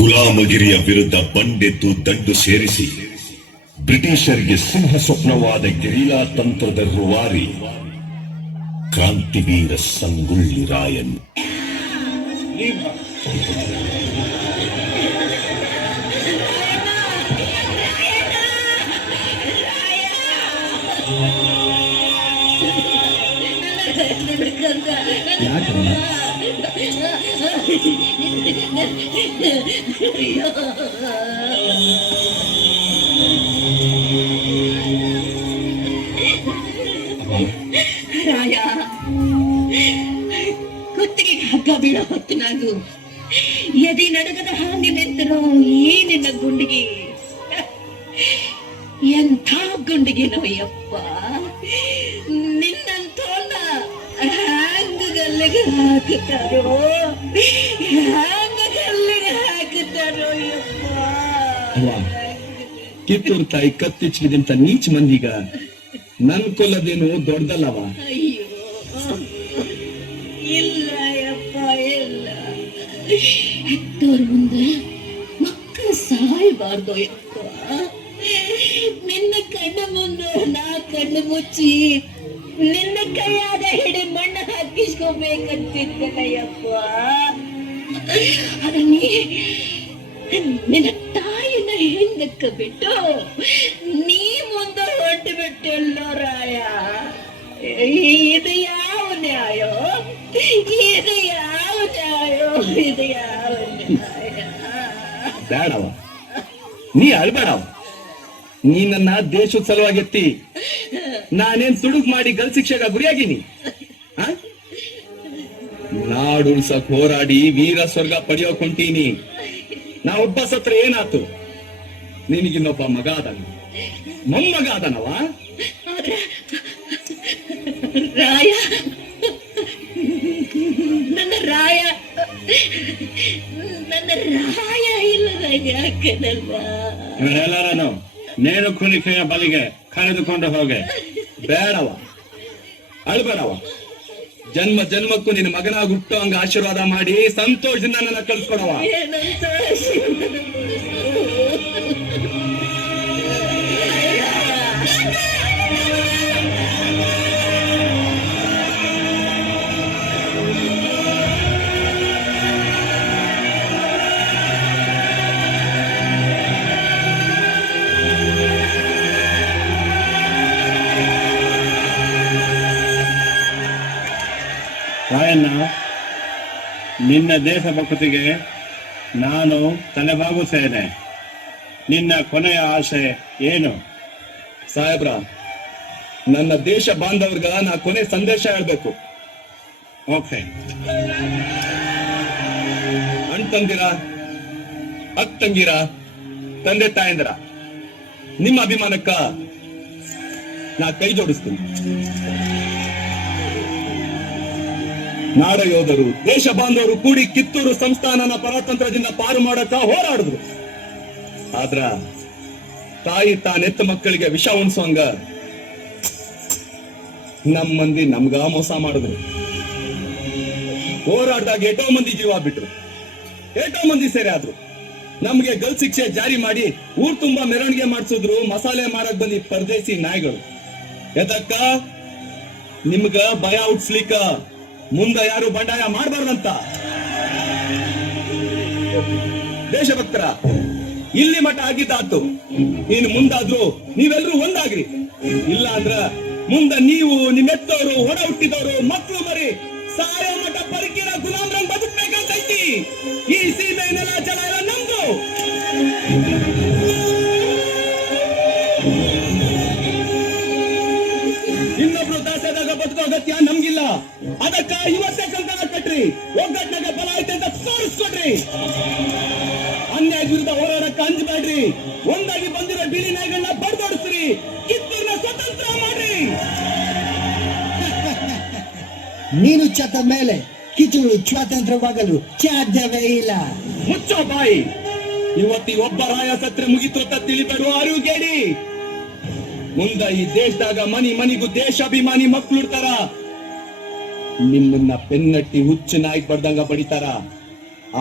ಗುಲಾಮಗಿರಿಯ ವಿರುದ್ಧ ಬಂಡೆದ್ದು ದಂಡು ಸೇರಿಸಿ ಬ್ರಿಟಿಷರಿಗೆ ಸಿಂಹ ಸ್ವಪ್ನವಾದ ಗೆರಿಲ್ಲಾ ತಂತ್ರದ ರೂವಾರಿ ಕ್ರಾಂತಿವೀರ ಸಂಗೊಳ್ಳಿ ರಾಯನ್. ರಾಯ, ಕುತ್ತಿಗೆ ಹಗ್ಗ ಬೀಳೋ ಹೊತ್ತಿನಾಗು ಎದೆ ನಡಗದ ಹಾಗೆ ನಿಂತರೋ ಈ ನಿನ್ನ ಗುಂಡಿಗೆ. ಎಂಥ ಗುಂಡಿಗೆನೋ ಯಪ್ಪ, ನಿನ್ನಂತೋನ್ನ ಹ್ಯಾಂಗ ಗಲ್ಲಿಗೆ ಹಾಕುತ್ತಾರೋ, ಹ್ಯಾಂಗ ಗಲ್ಲಿಗೆ ಹಾಕುತ್ತಾರೋ ಯಪ್ಪ. ಕಿತ್ತೂರು ತಾಯಿ ಕತ್ತಿಚ್ಚಿದಂತ ನೀಚ ಮಂದಿಗ ನನ್ ಕೊಲ್ಲದೇನು ದೊಡ್ಡದಲ್ಲವ. ಅಯ್ಯೋ ಇಲ್ಲ ಯಪ್ಪ, ಇಲ್ಲ. ಹೆತ್ತೋರ್ ಮುಂದೆ ಮಕ್ಕಳು ಸಾಯಬಾರ್ದು ಯಪ್ಪ. ನಿನ್ನ ಕಣ್ಣು ಮುಂದೆ ನಾ ಕಣ್ಣು ಮುಚ್ಚಿ ನಿನ್ನ ಕೈಯಾದ ಹಿಡಿ ಮಣ್ಣು ಹಾಕಿಸ್ಕೋಬೇಕಂತಿದ್ದಲ್ಲ ಯಪ್ಪ. ಅದ ನಿನ್ನ ತಾಯಿನ ಹಿಂದಕ್ಕೆ ಬಿಟ್ಟು ನೀ ಮುಂದೆ ಹೊರಟು ಬಿಟ್ಟೆಲ್ಲೋ ರಾಯ. ಇದು ಯಾವ ನ್ಯಾಯ? ಇದು ಯಾವ ನ್ಯಾಯ? ಇದು ಯಾವ ನ್ಯಾಯ? ಬೇಡವ, ನೀ ಅಳ್ಬೇಡವ. ನೀ ನನ್ನ ದೇಶದ ಸಲುವಾಗಿ ಎತ್ತಿ ನಾನೇನ್ ತುಡುಗ್ ಮಾಡಿ ಗಲ್ ಶಿಕ್ಷೆಗ ಗುರಿಯಾಗಿನಿ. ನಾಡುಳ್ಸಕ್ ಹೋರಾಡಿ ವೀರ ಸ್ವರ್ಗ ಪಡೆಯೋಕ್ ಹೊಂಟೀನಿ. ನಾ ಒಬ್ಬ ಸತ್ರ ಏನಾತು? ನಿನಗಿನ್ನೊಬ್ಬ ಮಗ ಅದನ, ಮೊಮ್ಮಗ ಅದನವ. ರಾಯ, ನನ್ನ ರಾಯ, ನನ್ನ ರಾಯ ಇಲ್ಲದ ಯಾಕನಲ್ವಾ? ಇವರೆಲ್ಲರನ್ನು ನೇರು ಕುಣಿಕೆಯ ಬಲಿಗೆ ಕರೆದುಕೊಂಡು ಹೋಗೆ. ಬೇಡವ, ಅಳ್ಬೇಡವ. ಜನ್ಮ ಜನ್ಮಕ್ಕೂ ನಿನ್ನ ಮಗನಾಗಿ ಹುಟ್ಟು ಹಂಗ ಆಶೀರ್ವಾದ ಮಾಡಿ ಸಂತೋಷದಿಂದ ನನ್ನ ಕಳ್ಸ್ಕೊಡವ. ಏನಂತ ರಾಯಣ್ಣ, ನಿನ್ನ ದೇಶಭಕ್ತಿಗೆ ನಾನು ತಲೆಬಾಗುತ್ತೇನೆ. ನಿನ್ನ ಕೊನೆಯ ಆಸೆ ಏನು? ಸಾಹೇಬ್ರ, ನನ್ನ ದೇಶ ಬಾಂಧವ್ರಿಗ ನಾ ಕೊನೆ ಸಂದೇಶ ಹೇಳ್ಬೇಕು. ಓಕೆ, ಅಣ್ತಂದಿರ, ಅಕ್ಕಂಗಿರ, ತಂದೆ ತಾಯಂದಿರ, ನಿಮ್ಮ ಅಭಿಮಾನಕ್ಕ ನಾ ಕೈ ಜೋಡಿಸ್ತೀನಿ. ನಾಡ ಯೋಧರು, ದೇಶ ಬಾಂಧವರು ಕೂಡಿ ಕಿತ್ತೂರು ಸಂಸ್ಥಾನನ ಪರತಂತ್ರದಿಂದ ಪಾರು ಮಾಡಕ ಹೋರಾಡಿದ್ರು. ಆದ್ರ ತಾಯಿ ತಾನೆತ್ತ ಮಕ್ಕಳಿಗೆ ವಿಷ ಉಣಿಸುವಂಗ ನಮ್ ಮಂದಿ ನಮ್ಗ ಮೋಸ ಮಾಡಿದ್ರು. ಹೋರಾಟದಾಗ ಎಟೋ ಮಂದಿ ಜೀವ ಬಿಟ್ರು, ಎಟೋ ಮಂದಿ ಸೇರಿ ಆದ್ರು. ನಮ್ಗೆ ಗಲ್ ಶಿಕ್ಷೆ ಜಾರಿ ಮಾಡಿ ಊರ್ ತುಂಬಾ ಮೆರವಣಿಗೆ ಮಾಡಿಸಿದ್ರು. ಮಸಾಲೆ ಮಾರಕ್ ಬಂದಿ ಪರದೇಸಿ ನಾಯಿಗಳು. ಎದಕ್ಕ? ನಿಮ್ಗ ಭಯ ಹುಟ್ಸ್ಲಿಕ್ಕ, ಮುಂದ ಯಾರು ಬಂಡಾಯ ಮಾಡಬಾರ್ದಂತ. ದೇಶಭಕ್ತರ, ಇಲ್ಲಿ ಮಠ ಆಗಿದ್ದಾತು. ಇನ್ನು ಮುಂದಾದ್ರೂ ನೀವೆಲ್ಲರೂ ಒಂದಾಗ್ರಿ. ಇಲ್ಲ ಅಂದ್ರ ಮುಂದ ನೀವು, ನಿಮ್ಮೆತ್ತವರು, ಹೊಡ ಹುಟ್ಟಿದವರು, ಮಕ್ಕಳು ಮರಿ ಸಾಯೋ ಮಠ ಪರಿಕಿರ ಗುಲಾಮ್ರಂಗ್ ಬದುಕ್ಬೇಕಂತೈತಿ. ಈ ಸೀಮೆ ನೆಲ ಜಲ ಎಲ್ಲ ನಮ್ದು. ಇನ್ನೊಬ್ರು ದಾಸದಾಗ ಬದುಕೋ ಅಗತ್ಯ ನಮ್ಗಿಲ್ಲ. ಅದಕ್ಕ ಇವತ್ತೇ ಕಂಕಣ ಕಟ್ರಿ, ಒಗ್ಗಟ್ಟಿನಾಗ ಬಲ ಐತೆ ಅಂತ ತೋರಿಸ್ಕೊಡ್ರಿ. ಅನ್ಯಾಯ ವಿರುದ್ಧ ಹೋರಾಡಕ್ಕ ಅಂಜಬೇಡ್ರಿ. ಒಂದಾಗಿ ಬಂದಿರೋ ಬಿಳಿ ನಾಯಿಗಳನ್ನ ಬಡ್ದೋಡಿಸ್ರಿ. ಕಿತ್ತೂರ್ನ ಸ್ವತಂತ್ರ ಮಾಡ್ರಿ. ನೀನು ಚತ್ತ ಮೇಲೆ ಕಿತ್ತೂರು ಸ್ವಾತಂತ್ರ್ಯವಾಗಲು ಸಾಧ್ಯವೇ ಇಲ್ಲ. ಮುಚ್ಚೋ ಬಾಯಿ. ಇವತ್ತಿ ಒಬ್ಬ ರಾಯ ಸತ್ರೆ ಮುಗಿತು ಅಂತ ತಿಳಿಬೇಡುವ ಅರಿವುಗೇಡಿ. ಮುಂದ ಈ ದೇಶದಾಗ ಮನಿ ಮನಿಗೂ ದೇಶಾಭಿಮಾನಿ ಮಕ್ಕಳು ಇರ್ತಾರ. ನಿಮ್ಮನ್ನ ಪೆನ್ನಟ್ಟಿ ಹುಚ್ಚು ನಾಯಿ ಬಡ್ದಂಗ ಬಡಿತಾರ.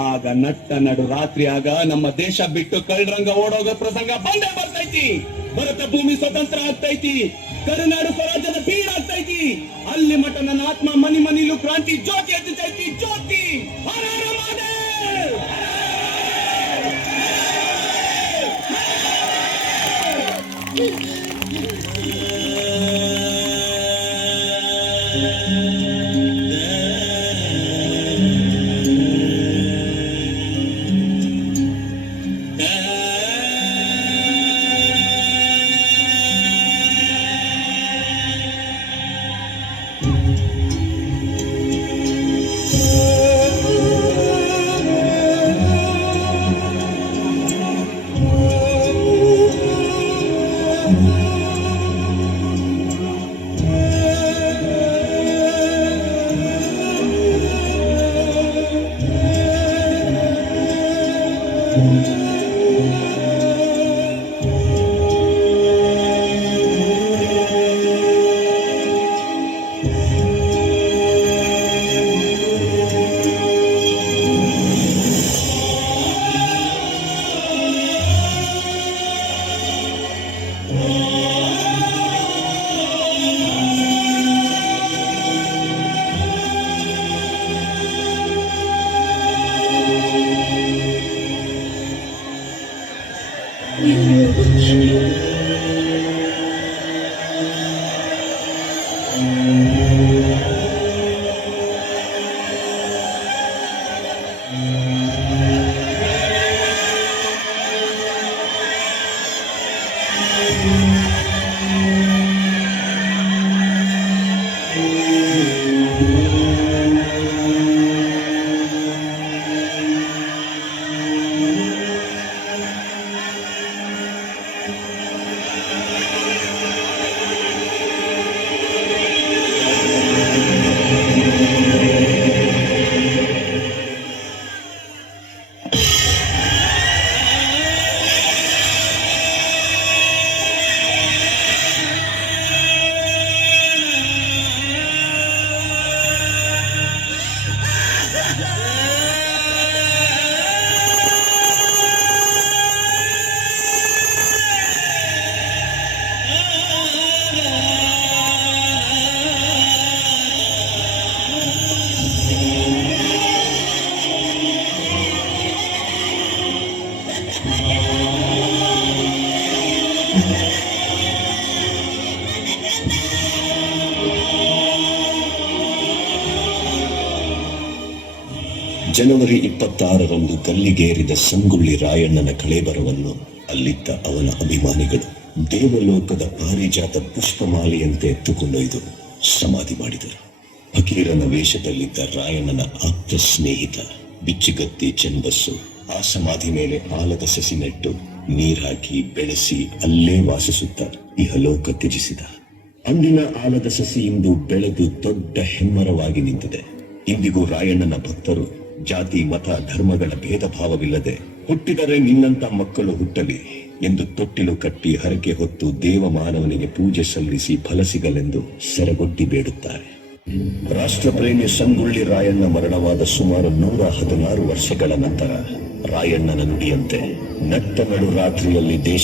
ಆಗ ನಟ್ಟ ನಡು ರಾತ್ರಿ ಆಗ ನಮ್ಮ ದೇಶ ಬಿಟ್ಟು ಕಳ್ಳರಂಗ ಓಡೋಗೋ ಪ್ರಸಂಗ ಬಂದೇ ಬರ್ತೈತಿ. ಭರತ ಭೂಮಿ ಸ್ವತಂತ್ರ ಆಗ್ತೈತಿ, ಕರುನಾಡು ಸ್ವರಾಜ್ಯದ ಬೀಡಾಗ್ತೈತಿ. ಅಲ್ಲಿ ಮಠ ನನ್ನ ಆತ್ಮ ಮನಿ ಮನಿಲೂ ಕ್ರಾಂತಿ ಜ್ಯೋತಿ ಎತ್ತೈತಿ. ಜ್ಯೋತಿ ಹರ ಹರ ಮಹಾದೇವ್! ಜನವರಿ 26ರಂದು ಗಲ್ಲಿಗೇರಿದ ಸಂಗೊಳ್ಳಿ ರಾಯಣ್ಣನ ಕಳೇಬರವನ್ನು ಅಲ್ಲಿದ್ದ ಅವನ ಅಭಿಮಾನಿಗಳು ದೇವಲೋಕದ ಪಾರಿಜಾತ ಪುಷ್ಪಮಾಲೆಯಂತೆ ಎತ್ತುಕೊಂಡೊಯ್ದು ಸಮಾಧಿ ಮಾಡಿದರು. ಫಕೀರನ ವೇಷದಲ್ಲಿದ್ದ ರಾಯಣ್ಣನ ಆಪ್ತ ಸ್ನೇಹಿತ ಬಿಚ್ಚಿಗತ್ತಿ ಚೆನ್ನಬಸ್ಸು ಆ ಸಮಾಧಿ ಮೇಲೆ ಆಲದ ಸಸಿ ನೆಟ್ಟು ನೀರಾಕಿ ಬೆಳೆಸಿ ಅಲ್ಲೇ ವಾಸಿಸುತ್ತ ಇಹಲೋಕ ತ್ಯಜಿಸಿದ. ಅಂದಿನ ಆಲದ ಸಸಿ ಇಂದು ಬೆಳೆದು ದೊಡ್ಡ ಹೆಮ್ಮರವಾಗಿ ನಿಂತಿದೆ. ಇಂದಿಗೂ ರಾಯಣ್ಣನ ಭಕ್ತರು ಜಾತಿ ಮತ ಧರ್ಮಗಳ ಭೇದ ಭಾವವಿಲ್ಲದೆ ಹುಟ್ಟಿದರೆ ನಿನ್ನಂತ ಮಕ್ಕಳು ಹುಟ್ಟಲಿ ಎಂದು ತೊಟ್ಟಿಲು ಕಟ್ಟಿ ಹರಕೆ ಹೊತ್ತು ದೇವಮಾನವನಿಗೆ ಪೂಜೆ ಸಲ್ಲಿಸಿ ಫಲ ಸಿಗಲೆಂದು ಸೆರಗೊಡ್ಡಿ ಬೇಡುತ್ತಾರೆ. ರಾಷ್ಟ್ರಪ್ರೇಮಿ ಸಂಗೊಳ್ಳಿ ರಾಯಣ್ಣ ಮರಣವಾದ ಸುಮಾರು 116 ವರ್ಷಗಳ ನಂತರ ರಾಯಣ್ಣನ ನುಡಿಯಂತೆ ನಟ್ಟ ನಡು ರಾತ್ರಿಯಲ್ಲಿ ದೇಶ